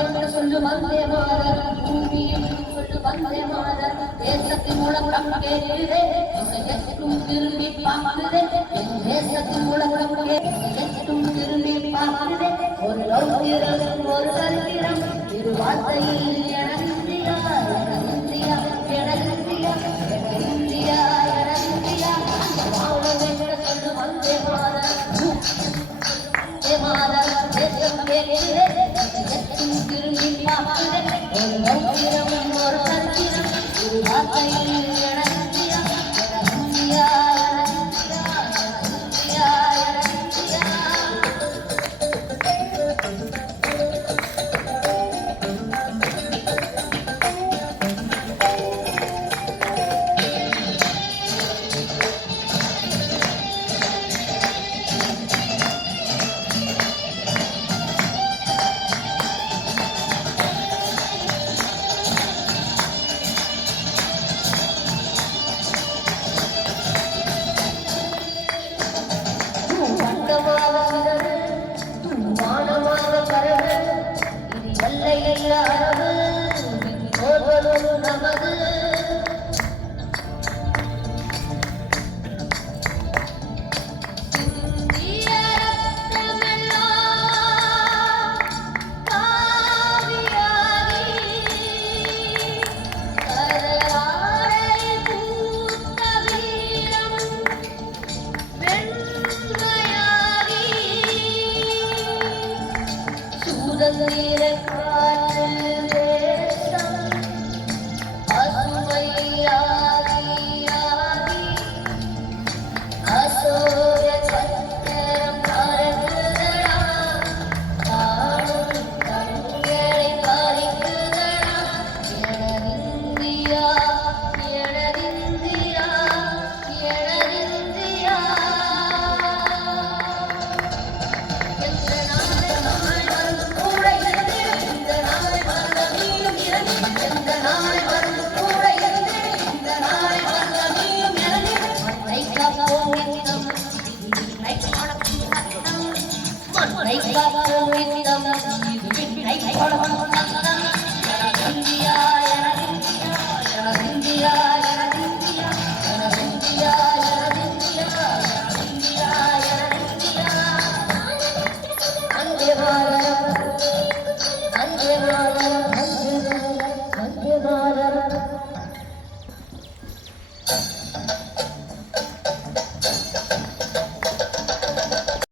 என்று சொல்லு வந்தே மாதரம் பூமி என்று சொல்லு வந்தே மாதரம் தேசத்தின் முழக்கம் கேட்குதே எட்டும் திரும்பி பார்க்குதே என் தேசத்தின் முழக்கம் எட்டும் திரும்பி பார்க்குதே ஒரு லௌகிரம் ஒரு சரித்திரம் இரு வார்த்தையில் India India India India India வாழும் என்று சொல்லு வந்தே மாதரம் மாதரம் தேசம் கேட்குதே திரும்பி பார்க்குதே ஒரு லௌகிரம் ஒரு சரித்திரம் இரு வார்த்தையில் இந்தியா இந்தியா India